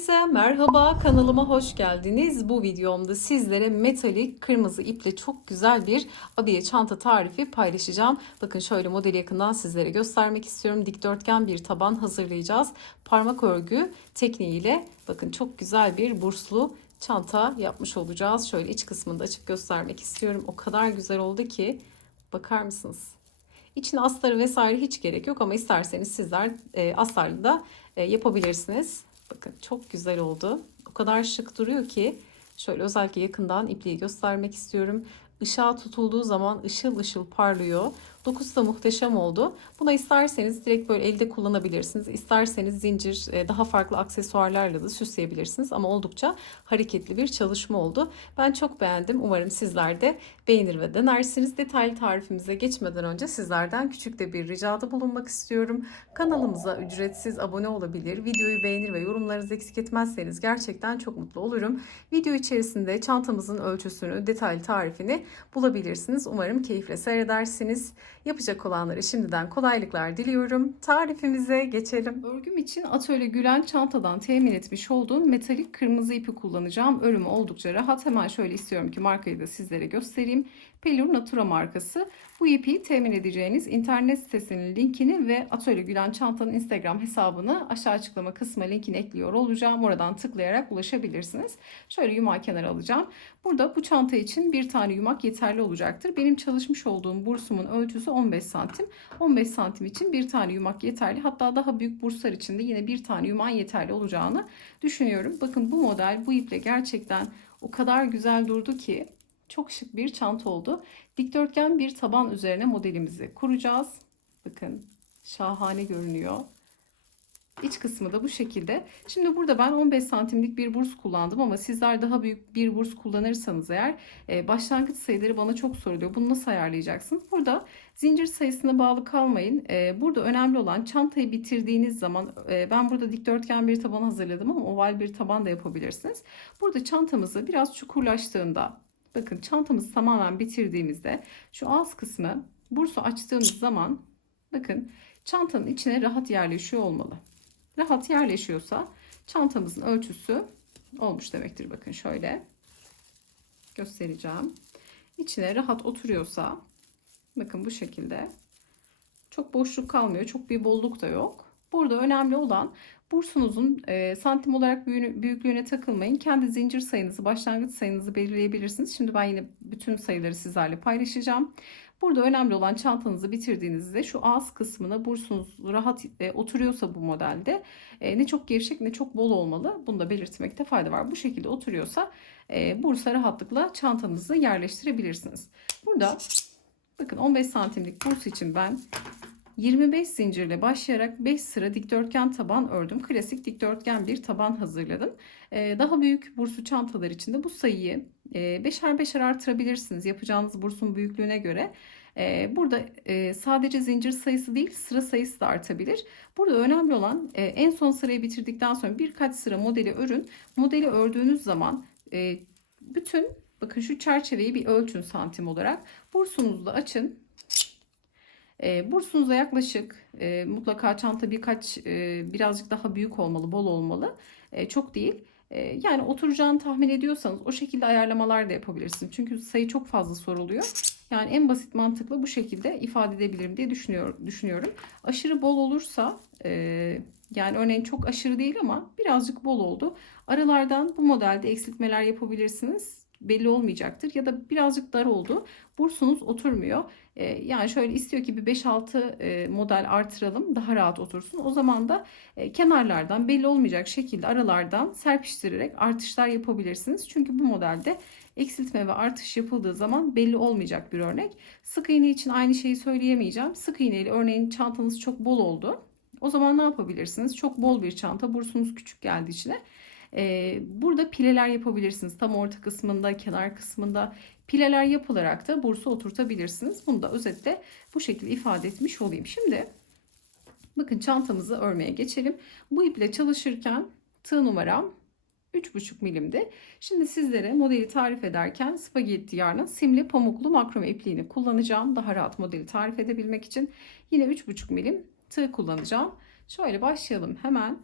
Herkese merhaba kanalıma hoş geldiniz. Bu videomda sizlere metalik kırmızı iple çok güzel bir abiye çanta tarifi paylaşacağım. Bakın şöyle modeli yakından sizlere göstermek istiyorum. Dikdörtgen bir taban hazırlayacağız. Parmak örgü tekniğiyle bakın çok güzel bir burslu çanta yapmış olacağız. Şöyle iç kısmını da açıp göstermek istiyorum. O kadar güzel oldu ki bakar mısınız? İçine astarı vesaire hiç gerek yok ama isterseniz sizler e, astarlı da e, yapabilirsiniz. Bakın çok güzel oldu. O kadar şık duruyor ki şöyle özellikle yakından ipliği göstermek istiyorum. Işığa tutulduğu zaman ışıl ışıl parlıyor. Dokusu da muhteşem oldu. Buna isterseniz direkt böyle elde kullanabilirsiniz. İsterseniz zincir e, daha farklı aksesuarlarla da süsleyebilirsiniz. Ama oldukça hareketli bir çalışma oldu. Ben çok beğendim. Umarım sizler de beğenir ve denersiniz. Detaylı tarifimize geçmeden önce sizlerden küçük de bir ricada bulunmak istiyorum. Kanalımıza ücretsiz abone olabilir. Videoyu beğenir ve yorumlarınızı eksik etmezseniz gerçekten çok mutlu olurum. Video içerisinde çantamızın ölçüsünü, detaylı tarifini bulabilirsiniz. Umarım keyifle seyredersiniz. Yapacak olanlara şimdiden kolaylıklar diliyorum. Tarifimize geçelim. Örgüm için Atölye Gülen çantadan temin etmiş olduğum metalik kırmızı ipi kullanacağım. Örümü oldukça rahat. Hemen şöyle istiyorum ki markayı da sizlere göstereyim. Pelur Natura markası. Bu ipi temin edeceğiniz internet sitesinin linkini ve Atölye Gülen çantanın Instagram hesabını aşağı açıklama kısmına linkini ekliyor olacağım. Oradan tıklayarak ulaşabilirsiniz. Şöyle yumağı kenara alacağım. Burada bu çanta için bir tane yumak yeterli olacaktır. Benim çalışmış olduğum bursumun ölçüsü 15 santim. 15 santim için bir tane yumak yeterli. Hatta daha büyük burslar için de yine bir tane yumağın yeterli olacağını düşünüyorum. Bakın bu model bu iple gerçekten o kadar güzel durdu ki çok şık bir çanta oldu. Dikdörtgen bir taban üzerine modelimizi kuracağız. Bakın şahane görünüyor. İç kısmı da bu şekilde. Şimdi burada ben 15 santimlik bir burs kullandım ama sizler daha büyük bir burs kullanırsanız eğer e, başlangıç sayıları bana çok soruluyor. Bunu nasıl ayarlayacaksınız? Burada zincir sayısına bağlı kalmayın. E, burada önemli olan çantayı bitirdiğiniz zaman e, ben burada dikdörtgen bir taban hazırladım ama oval bir taban da yapabilirsiniz. Burada çantamızı biraz çukurlaştığında bakın çantamızı tamamen bitirdiğimizde şu ağız kısmı bursu açtığımız zaman bakın çantanın içine rahat yerleşiyor olmalı rahat yerleşiyorsa çantamızın ölçüsü olmuş demektir. Bakın şöyle göstereceğim. İçine rahat oturuyorsa bakın bu şekilde çok boşluk kalmıyor. Çok bir bolluk da yok. Burada önemli olan bursunuzun e, santim olarak büyüklüğüne takılmayın. Kendi zincir sayınızı, başlangıç sayınızı belirleyebilirsiniz. Şimdi ben yine bütün sayıları sizlerle paylaşacağım. Burada önemli olan çantanızı bitirdiğinizde şu ağız kısmına bursunuz rahat e, oturuyorsa bu modelde e, ne çok gevşek ne çok bol olmalı. Bunu da belirtmekte fayda var. Bu şekilde oturuyorsa e, bursa rahatlıkla çantanızı yerleştirebilirsiniz. Burada bakın 15 santimlik burs için ben 25 zincirle başlayarak 5 sıra dikdörtgen taban ördüm. Klasik dikdörtgen bir taban hazırladım. Ee, daha büyük bursu çantalar için de bu sayıyı e, beşer beşer artırabilirsiniz yapacağınız bursun büyüklüğüne göre. Ee, burada e, sadece zincir sayısı değil sıra sayısı da artabilir. Burada önemli olan e, en son sırayı bitirdikten sonra birkaç sıra modeli örün. Modeli ördüğünüz zaman bütün bakın şu çerçeveyi bir ölçün santim olarak. Bursunuzu da açın. E, bursunuza yaklaşık e, mutlaka çanta birkaç e, birazcık daha büyük olmalı, bol olmalı. E, çok değil. E, yani oturacağını tahmin ediyorsanız o şekilde ayarlamalar da yapabilirsiniz. Çünkü sayı çok fazla soruluyor. Yani en basit mantıkla bu şekilde ifade edebilirim diye düşünüyor, düşünüyorum. Aşırı bol olursa e, yani örneğin çok aşırı değil ama birazcık bol oldu. Aralardan bu modelde eksiltmeler yapabilirsiniz belli olmayacaktır ya da birazcık dar oldu. Bursunuz oturmuyor. E, yani şöyle istiyor ki bir 5-6 e, model artıralım daha rahat otursun. O zaman da e, kenarlardan belli olmayacak şekilde aralardan serpiştirerek artışlar yapabilirsiniz. Çünkü bu modelde eksiltme ve artış yapıldığı zaman belli olmayacak bir örnek. Sık iğne için aynı şeyi söyleyemeyeceğim. Sık iğne ile örneğin çantanız çok bol oldu. O zaman ne yapabilirsiniz? Çok bol bir çanta bursunuz küçük geldi içine burada pileler yapabilirsiniz. Tam orta kısmında, kenar kısmında pileler yapılarak da bursu oturtabilirsiniz. Bunu da özetle bu şekilde ifade etmiş olayım. Şimdi bakın çantamızı örmeye geçelim. Bu iple çalışırken tığ numaram 3,5 milimdi. Şimdi sizlere modeli tarif ederken spagetti yarnın simli pamuklu makrome ipliğini kullanacağım. Daha rahat modeli tarif edebilmek için yine 3,5 milim tığ kullanacağım. Şöyle başlayalım hemen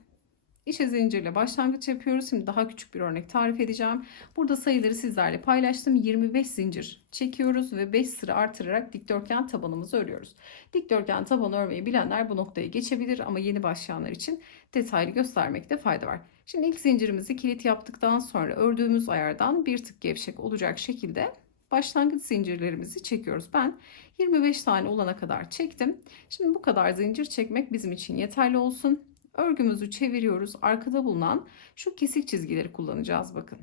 İşe zincirle başlangıç yapıyoruz. Şimdi daha küçük bir örnek tarif edeceğim. Burada sayıları sizlerle paylaştım. 25 zincir çekiyoruz ve 5 sıra artırarak dikdörtgen tabanımızı örüyoruz. Dikdörtgen taban örmeyi bilenler bu noktayı geçebilir ama yeni başlayanlar için detaylı göstermekte fayda var. Şimdi ilk zincirimizi kilit yaptıktan sonra ördüğümüz ayardan bir tık gevşek olacak şekilde başlangıç zincirlerimizi çekiyoruz. Ben 25 tane olana kadar çektim. Şimdi bu kadar zincir çekmek bizim için yeterli olsun. Örgümüzü çeviriyoruz. Arkada bulunan şu kesik çizgileri kullanacağız bakın.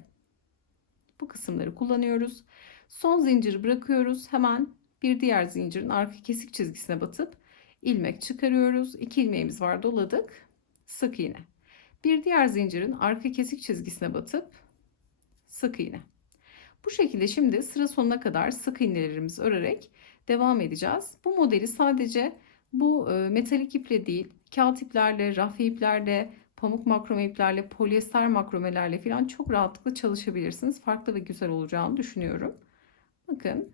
Bu kısımları kullanıyoruz. Son zinciri bırakıyoruz. Hemen bir diğer zincirin arka kesik çizgisine batıp ilmek çıkarıyoruz. İki ilmeğimiz var doladık. Sık iğne. Bir diğer zincirin arka kesik çizgisine batıp sık iğne. Bu şekilde şimdi sıra sonuna kadar sık iğnelerimizi örerek devam edeceğiz. Bu modeli sadece bu e, metalik iple değil, kağıt iplerle, rafya iplerle, pamuk makrome iplerle, polyester makromelerle falan çok rahatlıkla çalışabilirsiniz. Farklı ve güzel olacağını düşünüyorum. Bakın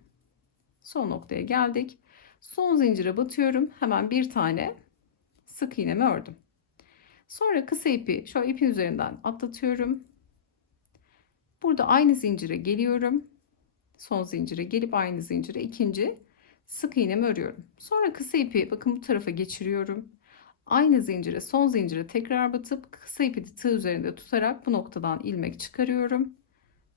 son noktaya geldik. Son zincire batıyorum. Hemen bir tane sık iğnemi ördüm. Sonra kısa ipi şöyle ipin üzerinden atlatıyorum. Burada aynı zincire geliyorum. Son zincire gelip aynı zincire ikinci sık iğnemi örüyorum. Sonra kısa ipi bakın bu tarafa geçiriyorum. Aynı zincire son zincire tekrar batıp kısa ipi tığ üzerinde tutarak bu noktadan ilmek çıkarıyorum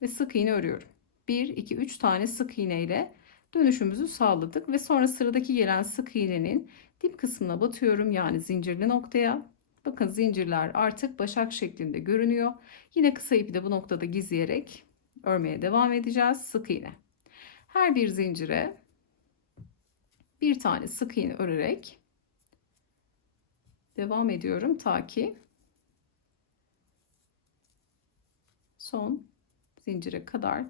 ve sık iğne örüyorum. 1 2 3 tane sık iğne ile dönüşümüzü sağladık ve sonra sıradaki gelen sık iğnenin dip kısmına batıyorum yani zincirli noktaya. Bakın zincirler artık başak şeklinde görünüyor. Yine kısa ipi de bu noktada gizleyerek örmeye devam edeceğiz. Sık iğne. Her bir zincire bir tane sık iğne örerek devam ediyorum ta ki son zincire kadar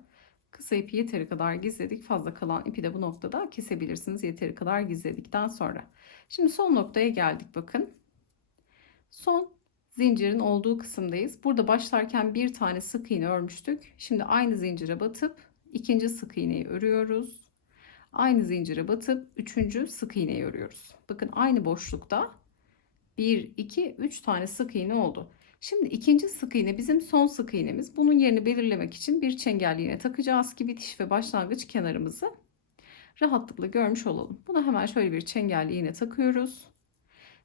kısa ipi yeteri kadar gizledik. Fazla kalan ipi de bu noktada kesebilirsiniz yeteri kadar gizledikten sonra. Şimdi son noktaya geldik bakın. Son zincirin olduğu kısımdayız. Burada başlarken bir tane sık iğne örmüştük. Şimdi aynı zincire batıp ikinci sık iğneyi örüyoruz. Aynı zincire batıp üçüncü sık iğneyi örüyoruz. Bakın aynı boşlukta 1, 2, 3 tane sık iğne oldu. Şimdi ikinci sık iğne bizim son sık iğnemiz. Bunun yerini belirlemek için bir çengel iğne takacağız ki bitiş ve başlangıç kenarımızı rahatlıkla görmüş olalım. Buna hemen şöyle bir çengel iğne takıyoruz.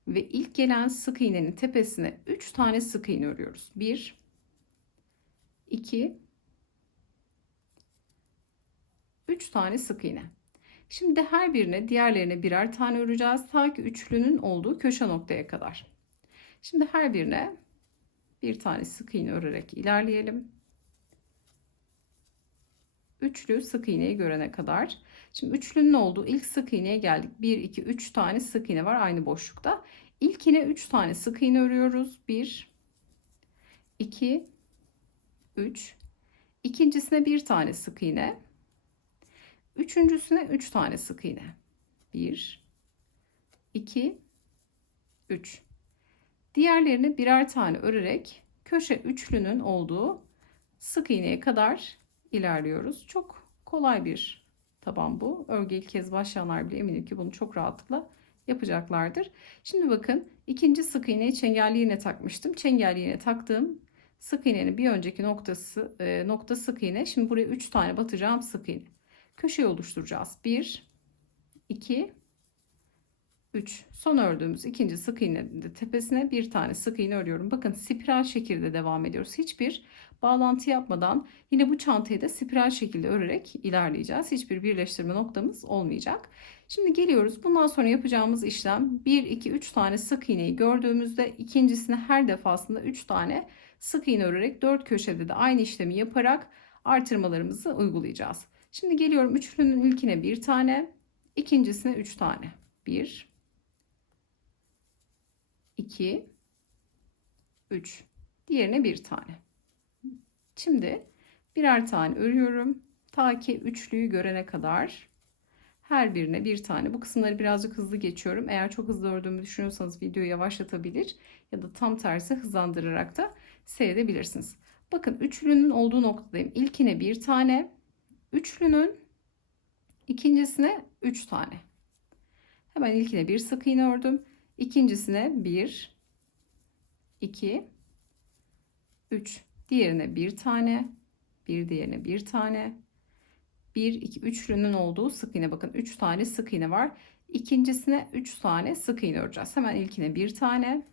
Ve ilk gelen sık iğnenin tepesine 3 tane sık iğne örüyoruz. 1 2 3 tane sık iğne. Şimdi her birine diğerlerine birer tane öreceğiz ta ki üçlünün olduğu köşe noktaya kadar. Şimdi her birine bir tane sık iğne örerek ilerleyelim. Üçlü sık iğneyi görene kadar. Şimdi üçlünün olduğu ilk sık iğneye geldik. 1, 2, 3 tane sık iğne var aynı boşlukta. İlkine 3 tane sık iğne örüyoruz. 1, 2, 3. İkincisine bir tane sık iğne. Üçüncüsüne 3 tane sık iğne. 1, 2, 3. Diğerlerini birer tane örerek köşe üçlünün olduğu sık iğneye kadar ilerliyoruz. Çok kolay bir taban bu. Örgü ilk kez başlayanlar bile eminim ki bunu çok rahatlıkla yapacaklardır. Şimdi bakın ikinci sık iğneyi çengelli iğne takmıştım. Çengelli iğne taktığım sık iğnenin bir önceki noktası e, nokta sık iğne. Şimdi buraya 3 tane batacağım sık iğne. Köşeyi oluşturacağız. 1 2 3 son ördüğümüz ikinci sık iğnenin tepesine bir tane sık iğne örüyorum. Bakın spiral şekilde devam ediyoruz. Hiçbir bağlantı yapmadan yine bu çantayı da spiral şekilde örerek ilerleyeceğiz. Hiçbir birleştirme noktamız olmayacak. Şimdi geliyoruz. Bundan sonra yapacağımız işlem 1 2 3 tane sık iğneyi gördüğümüzde ikincisine her defasında 3 tane sık iğne örerek 4 köşede de aynı işlemi yaparak artırmalarımızı uygulayacağız. Şimdi geliyorum üçlünün ilkine bir tane, ikincisine 3 tane. 1 2 3 diğerine bir tane. Şimdi birer tane örüyorum. Ta ki üçlüyü görene kadar her birine bir tane. Bu kısımları birazcık hızlı geçiyorum. Eğer çok hızlı ördüğümü düşünüyorsanız videoyu yavaşlatabilir ya da tam tersi hızlandırarak da seyredebilirsiniz. Bakın üçlünün olduğu noktadayım. İlkine bir tane, üçlünün ikincisine üç tane. Hemen ilkine bir sık iğne ördüm. İkincisine bir, iki, 3 diğerine bir tane bir diğerine bir tane. 1 2 üçlünün olduğu sık iğne. Bakın 3 tane sık iğne var. İkincisine 3 tane sık iğne öreceğiz. Hemen ilkine bir tane.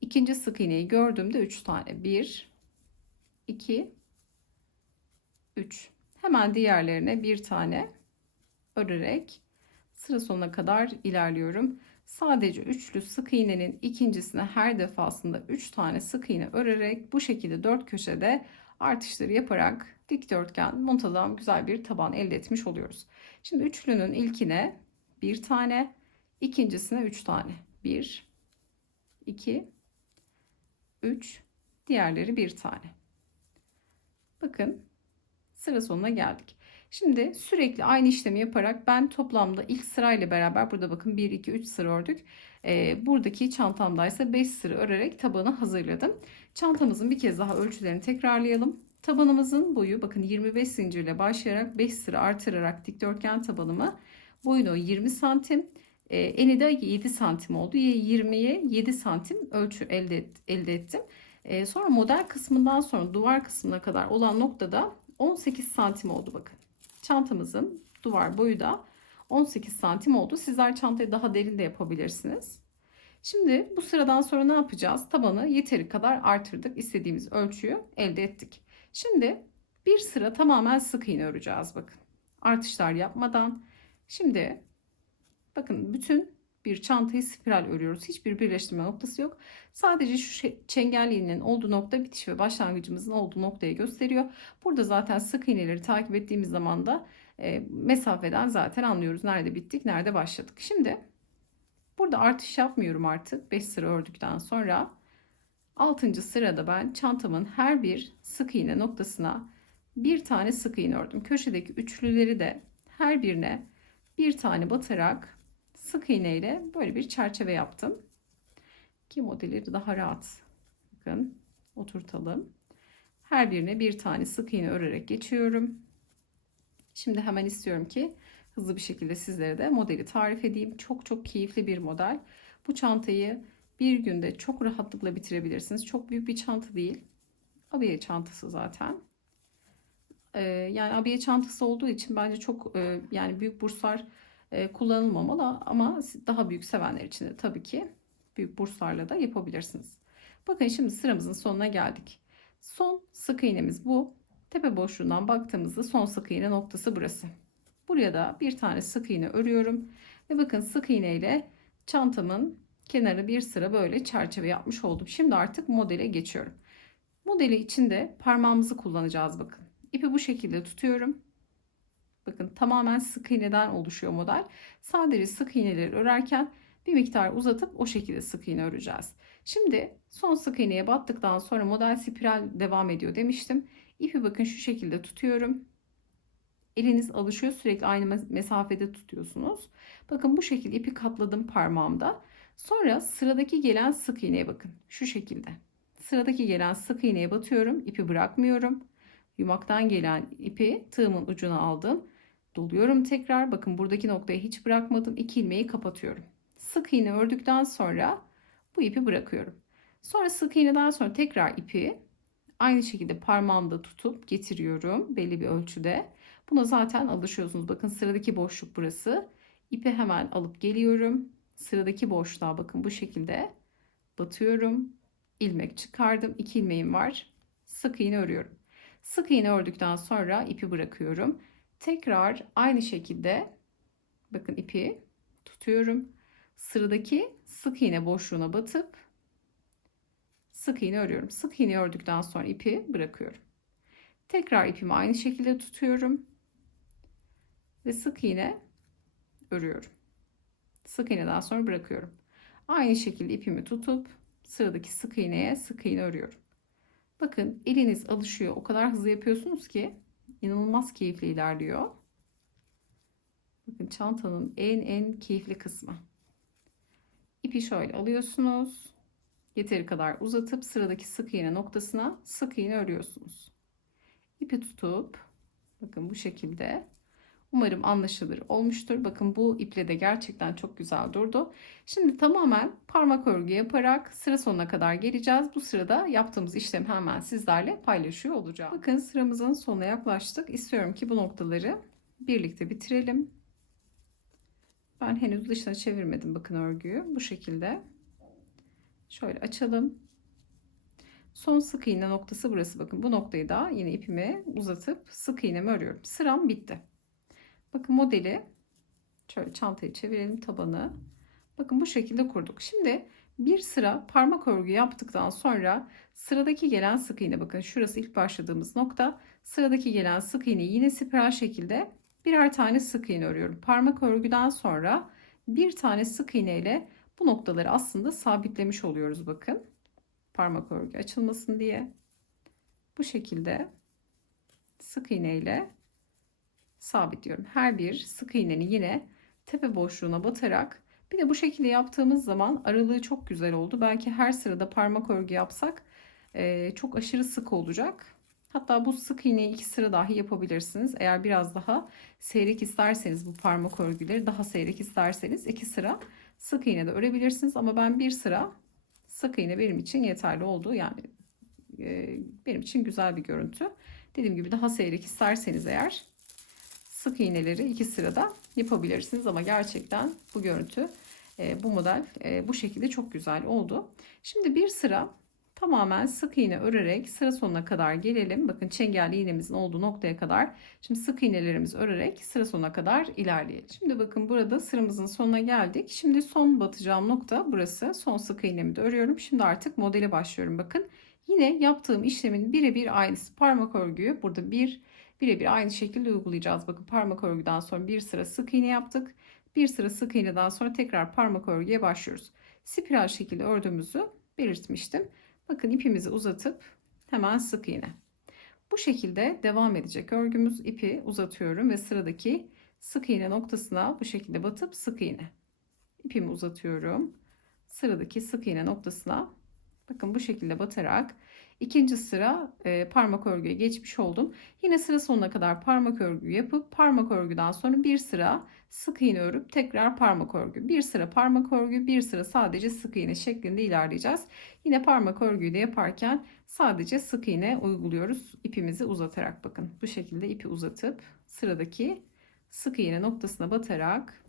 İkinci sık iğneyi gördüğümde 3 tane. 1 2 3 hemen diğerlerine bir tane örerek sıra sonuna kadar ilerliyorum sadece üçlü sık iğnenin ikincisine her defasında 3 tane sık iğne örerek bu şekilde dört köşede artışları yaparak dikdörtgen muntazam güzel bir taban elde etmiş oluyoruz. Şimdi üçlünün ilkine bir tane, ikincisine 3 tane. 1 2 3 diğerleri bir tane. Bakın sıra sonuna geldik. Şimdi sürekli aynı işlemi yaparak ben toplamda ilk sırayla beraber burada bakın 1 2 3 sıra ördük. Ee, buradaki çantamdaysa 5 sıra örerek tabanı hazırladım. Çantamızın bir kez daha ölçülerini tekrarlayalım. Tabanımızın boyu bakın 25 zincirle başlayarak 5 sıra artırarak dikdörtgen tabanımı boyunu 20 santim e, eni de 7 santim oldu. 20'ye 7 santim ölçü elde, elde ettim. E, sonra model kısmından sonra duvar kısmına kadar olan noktada 18 santim oldu bakın. Çantamızın duvar boyu da 18 santim oldu. Sizler çantayı daha derin de yapabilirsiniz. Şimdi bu sıradan sonra ne yapacağız? Tabanı yeteri kadar artırdık. İstediğimiz ölçüyü elde ettik. Şimdi bir sıra tamamen sık iğne öreceğiz bakın. Artışlar yapmadan. Şimdi bakın bütün bir çantayı spiral örüyoruz. Hiçbir birleştirme noktası yok. Sadece şu çengelli iğnenin olduğu nokta bitiş ve başlangıcımızın olduğu noktayı gösteriyor. Burada zaten sık iğneleri takip ettiğimiz zaman da e, mesafeden zaten anlıyoruz nerede bittik, nerede başladık. Şimdi burada artış yapmıyorum artık 5 sıra ördükten sonra. 6. sırada ben çantamın her bir sık iğne noktasına bir tane sık iğne ördüm. Köşedeki üçlüleri de her birine bir tane batarak sık iğne ile böyle bir çerçeve yaptım. Ki modelleri daha rahat bakın oturtalım. Her birine bir tane sık iğne örerek geçiyorum. Şimdi hemen istiyorum ki hızlı bir şekilde sizlere de modeli tarif edeyim. Çok çok keyifli bir model. Bu çantayı bir günde çok rahatlıkla bitirebilirsiniz. Çok büyük bir çanta değil. Abiye çantası zaten. Ee, yani abiye çantası olduğu için bence çok e, yani büyük burslar e, kullanılmamalı ama daha büyük sevenler için de tabii ki büyük burslarla da yapabilirsiniz. Bakın şimdi sıramızın sonuna geldik. Son sık iğnemiz bu. Tepe boşluğundan baktığımızda son sık iğne noktası burası. Buraya da bir tane sık iğne örüyorum. Ve bakın sık iğne ile çantamın kenarı bir sıra böyle çerçeve yapmış oldum. Şimdi artık modele geçiyorum. Modeli içinde parmağımızı kullanacağız bakın. İpi bu şekilde tutuyorum. Bakın tamamen sık iğneden oluşuyor model. Sadece sık iğneleri örerken bir miktar uzatıp o şekilde sık iğne öreceğiz. Şimdi son sık iğneye battıktan sonra model spiral devam ediyor demiştim. İpi bakın şu şekilde tutuyorum. Eliniz alışıyor sürekli aynı mesafede tutuyorsunuz. Bakın bu şekilde ipi katladım parmağımda. Sonra sıradaki gelen sık iğneye bakın. Şu şekilde. Sıradaki gelen sık iğneye batıyorum. ipi bırakmıyorum. Yumaktan gelen ipi tığımın ucuna aldım. Doluyorum tekrar. Bakın buradaki noktayı hiç bırakmadım. İki ilmeği kapatıyorum. Sık iğne ördükten sonra bu ipi bırakıyorum. Sonra sık iğneden sonra tekrar ipi aynı şekilde parmağımda tutup getiriyorum belli bir ölçüde. Buna zaten alışıyorsunuz. Bakın sıradaki boşluk burası. İpi hemen alıp geliyorum. Sıradaki boşluğa bakın bu şekilde batıyorum. ilmek çıkardım. İki ilmeğim var. Sık iğne örüyorum. Sık iğne ördükten sonra ipi bırakıyorum. Tekrar aynı şekilde bakın ipi tutuyorum. Sıradaki sık iğne boşluğuna batıp sık iğne örüyorum. Sık iğne ördükten sonra ipi bırakıyorum. Tekrar ipimi aynı şekilde tutuyorum. Ve sık iğne örüyorum. Sık iğneden sonra bırakıyorum. Aynı şekilde ipimi tutup sıradaki sık iğneye sık iğne örüyorum. Bakın eliniz alışıyor. O kadar hızlı yapıyorsunuz ki inanılmaz keyifli ilerliyor. Bakın çantanın en en keyifli kısmı. İpi şöyle alıyorsunuz. Yeteri kadar uzatıp sıradaki sık iğne noktasına sık iğne örüyorsunuz. İpi tutup bakın bu şekilde Umarım anlaşılır olmuştur. Bakın bu iple de gerçekten çok güzel durdu. Şimdi tamamen parmak örgü yaparak sıra sonuna kadar geleceğiz. Bu sırada yaptığımız işlemi hemen sizlerle paylaşıyor olacağım. Bakın sıramızın sonuna yaklaştık. İstiyorum ki bu noktaları birlikte bitirelim. Ben henüz dışına çevirmedim bakın örgüyü. Bu şekilde. Şöyle açalım. Son sık iğne noktası burası. Bakın bu noktayı da yine ipimi uzatıp sık iğnemi örüyorum. Sıram bitti. Bakın modeli şöyle çantayı çevirelim tabanı. Bakın bu şekilde kurduk. Şimdi bir sıra parmak örgü yaptıktan sonra sıradaki gelen sık iğne bakın şurası ilk başladığımız nokta. Sıradaki gelen sık iğneyi yine spiral şekilde birer tane sık iğne örüyorum. Parmak örgüden sonra bir tane sık iğne ile bu noktaları aslında sabitlemiş oluyoruz bakın. Parmak örgü açılmasın diye. Bu şekilde sık iğne ile sabitliyorum. Her bir sık iğneni yine tepe boşluğuna batarak bir de bu şekilde yaptığımız zaman aralığı çok güzel oldu. Belki her sırada parmak örgü yapsak e, çok aşırı sık olacak. Hatta bu sık iğneyi iki sıra dahi yapabilirsiniz. Eğer biraz daha seyrek isterseniz bu parmak örgüleri daha seyrek isterseniz iki sıra sık iğne de örebilirsiniz. Ama ben bir sıra sık iğne benim için yeterli oldu. Yani e, benim için güzel bir görüntü. Dediğim gibi daha seyrek isterseniz eğer sık iğneleri iki sırada yapabilirsiniz ama gerçekten bu görüntü e, bu model e, bu şekilde çok güzel oldu. Şimdi bir sıra tamamen sık iğne örerek sıra sonuna kadar gelelim. Bakın çengelli iğnemizin olduğu noktaya kadar. Şimdi sık iğnelerimizi örerek sıra sonuna kadar ilerleyelim. Şimdi bakın burada sıramızın sonuna geldik. Şimdi son batacağım nokta burası. Son sık iğnemi de örüyorum. Şimdi artık modele başlıyorum. Bakın yine yaptığım işlemin birebir aynısı. Parmak örgüyü burada bir birebir aynı şekilde uygulayacağız. Bakın parmak örgüden sonra bir sıra sık iğne yaptık. Bir sıra sık iğneden sonra tekrar parmak örgüye başlıyoruz. Spiral şekilde ördüğümüzü belirtmiştim. Bakın ipimizi uzatıp hemen sık iğne. Bu şekilde devam edecek örgümüz. ipi uzatıyorum ve sıradaki sık iğne noktasına bu şekilde batıp sık iğne. İpimi uzatıyorum. Sıradaki sık iğne noktasına bakın bu şekilde batarak ikinci sıra e, parmak örgüye geçmiş oldum. Yine sıra sonuna kadar parmak örgü yapıp parmak örgüden sonra bir sıra sık iğne örüp tekrar parmak örgü. Bir sıra parmak örgü, bir sıra sadece sık iğne şeklinde ilerleyeceğiz. Yine parmak örgüyü de yaparken sadece sık iğne uyguluyoruz. İpimizi uzatarak bakın. Bu şekilde ipi uzatıp sıradaki sık iğne noktasına batarak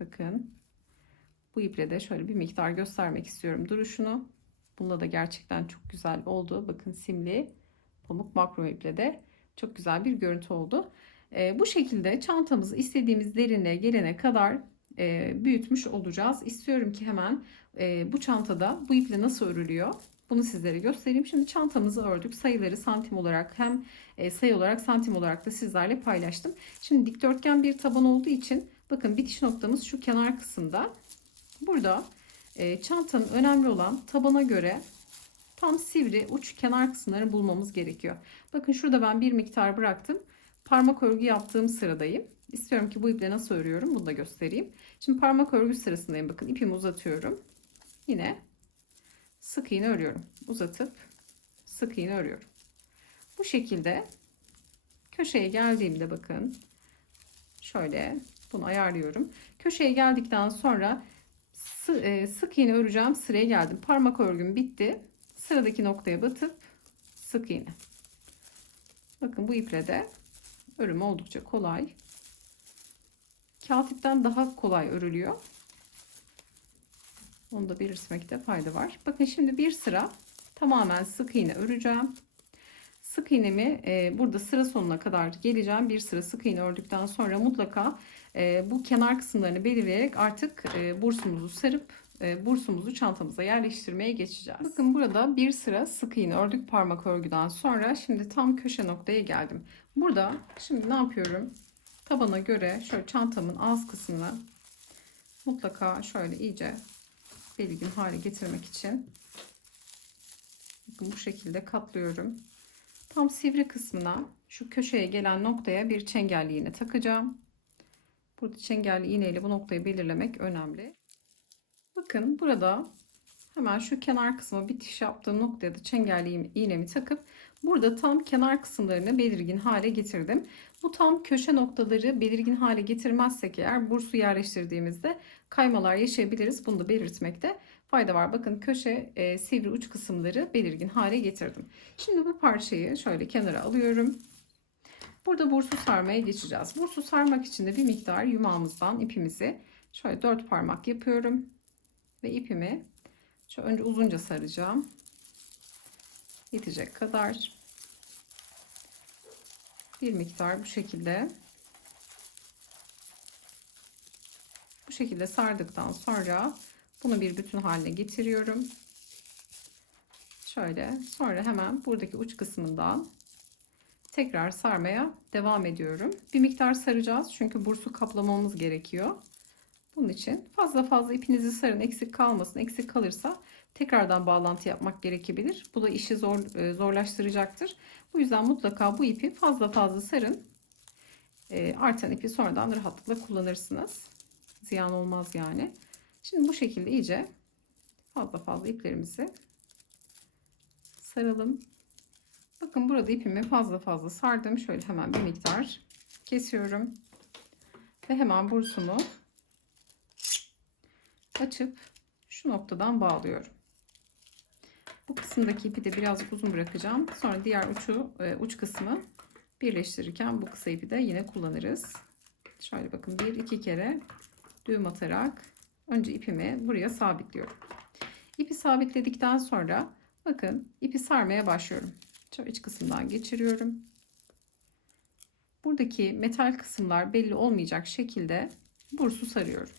bakın bu iple de şöyle bir miktar göstermek istiyorum duruşunu. Bunda da gerçekten çok güzel oldu. Bakın simli pamuk makro iple de çok güzel bir görüntü oldu. E, bu şekilde çantamızı istediğimiz derinliğe gelene kadar e, büyütmüş olacağız. İstiyorum ki hemen e, bu çantada bu iple nasıl örülüyor bunu sizlere göstereyim. Şimdi çantamızı ördük. Sayıları santim olarak hem e, sayı olarak santim olarak da sizlerle paylaştım. Şimdi dikdörtgen bir taban olduğu için bakın bitiş noktamız şu kenar kısımda. Burada e, çantanın önemli olan tabana göre tam sivri uç kenar kısımları bulmamız gerekiyor. Bakın şurada ben bir miktar bıraktım. Parmak örgü yaptığım sıradayım. İstiyorum ki bu iple nasıl örüyorum bunu da göstereyim. Şimdi parmak örgü sırasındayım. Bakın ipimi uzatıyorum. Yine sık iğne örüyorum. Uzatıp sık iğne örüyorum. Bu şekilde köşeye geldiğimde bakın şöyle bunu ayarlıyorum. Köşeye geldikten sonra sık iğne öreceğim sıraya geldim. Parmak örgüm bitti. Sıradaki noktaya batıp sık iğne. Bakın bu iple de örümü oldukça kolay. Kağıt ipten daha kolay örülüyor. Onu da belirtmekte fayda var. Bakın şimdi bir sıra tamamen sık iğne öreceğim. Sık iğnemi e, burada sıra sonuna kadar geleceğim. Bir sıra sık iğne ördükten sonra mutlaka e, bu kenar kısımlarını belirleyerek artık e, bursumuzu sarıp e, bursumuzu çantamıza yerleştirmeye geçeceğiz. Bakın burada bir sıra sık iğne ördük parmak örgüden sonra şimdi tam köşe noktaya geldim. Burada şimdi ne yapıyorum? Tabana göre şöyle çantamın ağız kısmını mutlaka şöyle iyice belirgin hale getirmek için bu şekilde katlıyorum. Tam sivri kısmına şu köşeye gelen noktaya bir çengelli iğne takacağım. Burada çengelli iğneyle bu noktayı belirlemek önemli. Bakın burada hemen şu kenar kısma bitiş yaptığım noktaya da çengelli iğnemi takıp burada tam kenar kısımlarını belirgin hale getirdim. Bu tam köşe noktaları belirgin hale getirmezsek eğer bursu yerleştirdiğimizde kaymalar yaşayabiliriz. Bunu da belirtmekte fayda var. Bakın köşe e, sivri uç kısımları belirgin hale getirdim. Şimdi bu parçayı şöyle kenara alıyorum. Burada bursu sarmaya geçeceğiz. Bursu sarmak için de bir miktar yumağımızdan ipimizi şöyle dört parmak yapıyorum. Ve ipimi şöyle önce uzunca saracağım. Yetecek kadar. Bir miktar bu şekilde. Bu şekilde sardıktan sonra bunu bir bütün haline getiriyorum. Şöyle sonra hemen buradaki uç kısmından tekrar sarmaya devam ediyorum. Bir miktar saracağız çünkü bursu kaplamamız gerekiyor. Bunun için fazla fazla ipinizi sarın eksik kalmasın. Eksik kalırsa tekrardan bağlantı yapmak gerekebilir. Bu da işi zor e, zorlaştıracaktır. Bu yüzden mutlaka bu ipi fazla fazla sarın. E, artan ipi sonradan rahatlıkla kullanırsınız. Ziyan olmaz yani. Şimdi bu şekilde iyice fazla fazla iplerimizi saralım. Bakın burada ipimi fazla fazla sardım. Şöyle hemen bir miktar kesiyorum. Ve hemen bursumu açıp şu noktadan bağlıyorum. Bu kısımdaki ipi de birazcık uzun bırakacağım. Sonra diğer uçu e, uç kısmı birleştirirken bu kısa ipi de yine kullanırız. Şöyle bakın bir iki kere düğüm atarak önce ipimi buraya sabitliyorum. İpi sabitledikten sonra bakın ipi sarmaya başlıyorum. Şöyle iç kısımdan geçiriyorum. Buradaki metal kısımlar belli olmayacak şekilde bursu sarıyorum.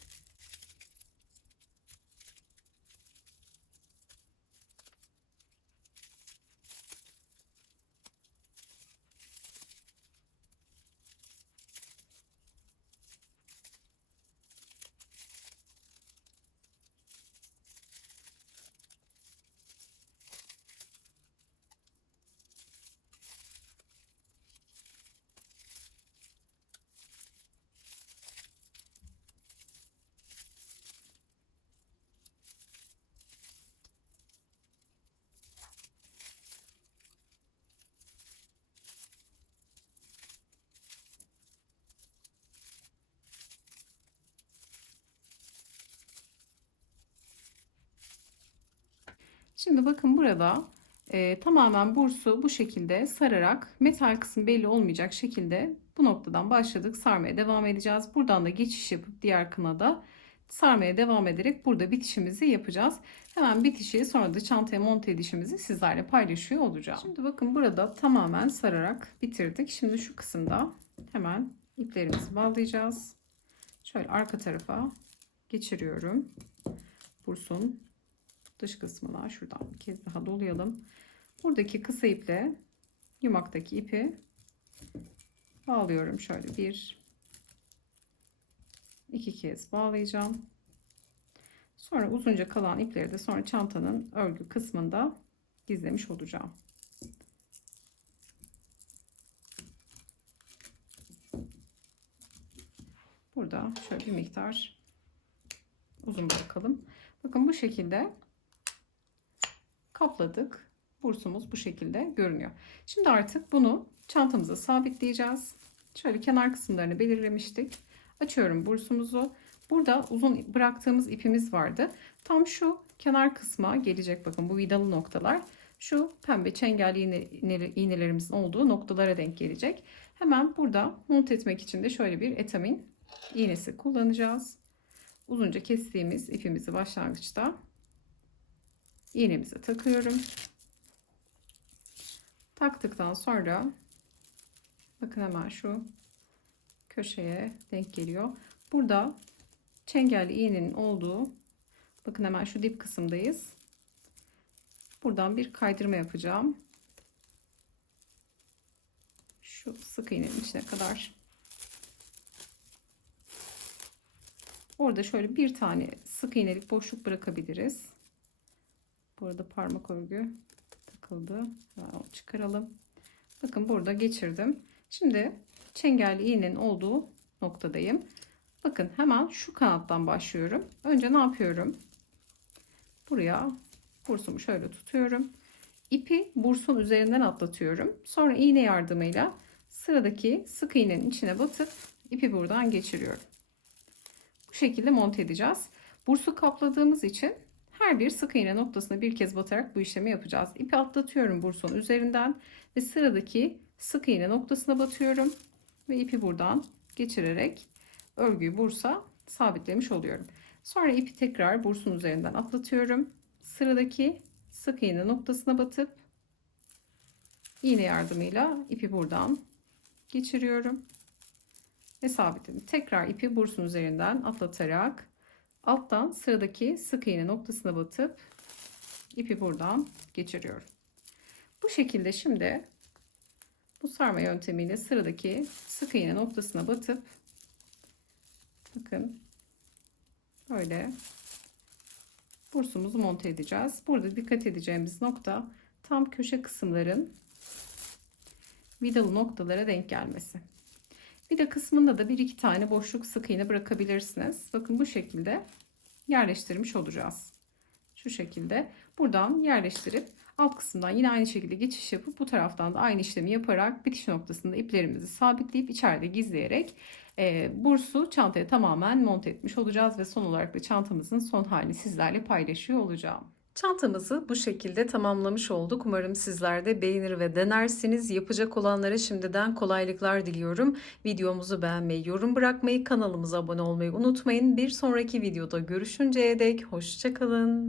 Şimdi bakın burada e, tamamen bursu bu şekilde sararak metal kısım belli olmayacak şekilde bu noktadan başladık. Sarmaya devam edeceğiz. Buradan da geçiş yapıp diğer kınada sarmaya devam ederek burada bitişimizi yapacağız. Hemen bitişi sonra da çantaya monte edişimizi sizlerle paylaşıyor olacağım. Şimdi bakın burada tamamen sararak bitirdik. Şimdi şu kısımda hemen iplerimizi bağlayacağız. Şöyle arka tarafa geçiriyorum. Bursun dış kısmına şuradan bir kez daha dolayalım. Buradaki kısa iple yumaktaki ipi bağlıyorum. Şöyle bir iki kez bağlayacağım. Sonra uzunca kalan ipleri de sonra çantanın örgü kısmında gizlemiş olacağım. Burada şöyle bir miktar uzun bırakalım. Bakın bu şekilde kapladık. Bursumuz bu şekilde görünüyor. Şimdi artık bunu çantamıza sabitleyeceğiz. Şöyle kenar kısımlarını belirlemiştik. Açıyorum bursumuzu. Burada uzun bıraktığımız ipimiz vardı. Tam şu kenar kısma gelecek bakın bu vidalı noktalar. Şu pembe çengelli iğne, iğnelerimizin olduğu noktalara denk gelecek. Hemen burada monte etmek için de şöyle bir etamin iğnesi kullanacağız. Uzunca kestiğimiz ipimizi başlangıçta iğnemize takıyorum. Taktıktan sonra bakın hemen şu köşeye denk geliyor. Burada çengelli iğnenin olduğu bakın hemen şu dip kısımdayız. Buradan bir kaydırma yapacağım. Şu sık iğnenin içine kadar. Orada şöyle bir tane sık iğnelik boşluk bırakabiliriz. Bu arada parmak örgü takıldı. Çıkaralım. Bakın burada geçirdim. Şimdi çengelli iğnenin olduğu noktadayım. Bakın hemen şu kanattan başlıyorum. Önce ne yapıyorum? Buraya bursumu şöyle tutuyorum. İpi bursun üzerinden atlatıyorum. Sonra iğne yardımıyla sıradaki sık iğnenin içine batıp ipi buradan geçiriyorum. Bu şekilde monte edeceğiz. Bursu kapladığımız için her bir sık iğne noktasına bir kez batarak bu işlemi yapacağız. İpi atlatıyorum bursun üzerinden ve sıradaki sık iğne noktasına batıyorum ve ipi buradan geçirerek örgüyü bursa sabitlemiş oluyorum. Sonra ipi tekrar bursun üzerinden atlatıyorum. Sıradaki sık iğne noktasına batıp iğne yardımıyla ipi buradan geçiriyorum ve sabitledim. Tekrar ipi bursun üzerinden atlatarak alttan sıradaki sık iğne noktasına batıp ipi buradan geçiriyorum. Bu şekilde şimdi bu sarma yöntemiyle sıradaki sık iğne noktasına batıp bakın böyle bursumuzu monte edeceğiz. Burada dikkat edeceğimiz nokta tam köşe kısımların vidalı noktalara denk gelmesi. Vida kısmında da bir iki tane boşluk sık iğne bırakabilirsiniz. Bakın bu şekilde yerleştirmiş olacağız. Şu şekilde buradan yerleştirip alt kısımdan yine aynı şekilde geçiş yapıp bu taraftan da aynı işlemi yaparak bitiş noktasında iplerimizi sabitleyip içeride gizleyerek e, bursu çantaya tamamen monte etmiş olacağız ve son olarak da çantamızın son halini sizlerle paylaşıyor olacağım. Çantamızı bu şekilde tamamlamış olduk. Umarım sizler de beğenir ve denersiniz. Yapacak olanlara şimdiden kolaylıklar diliyorum. Videomuzu beğenmeyi, yorum bırakmayı, kanalımıza abone olmayı unutmayın. Bir sonraki videoda görüşünceye dek hoşçakalın.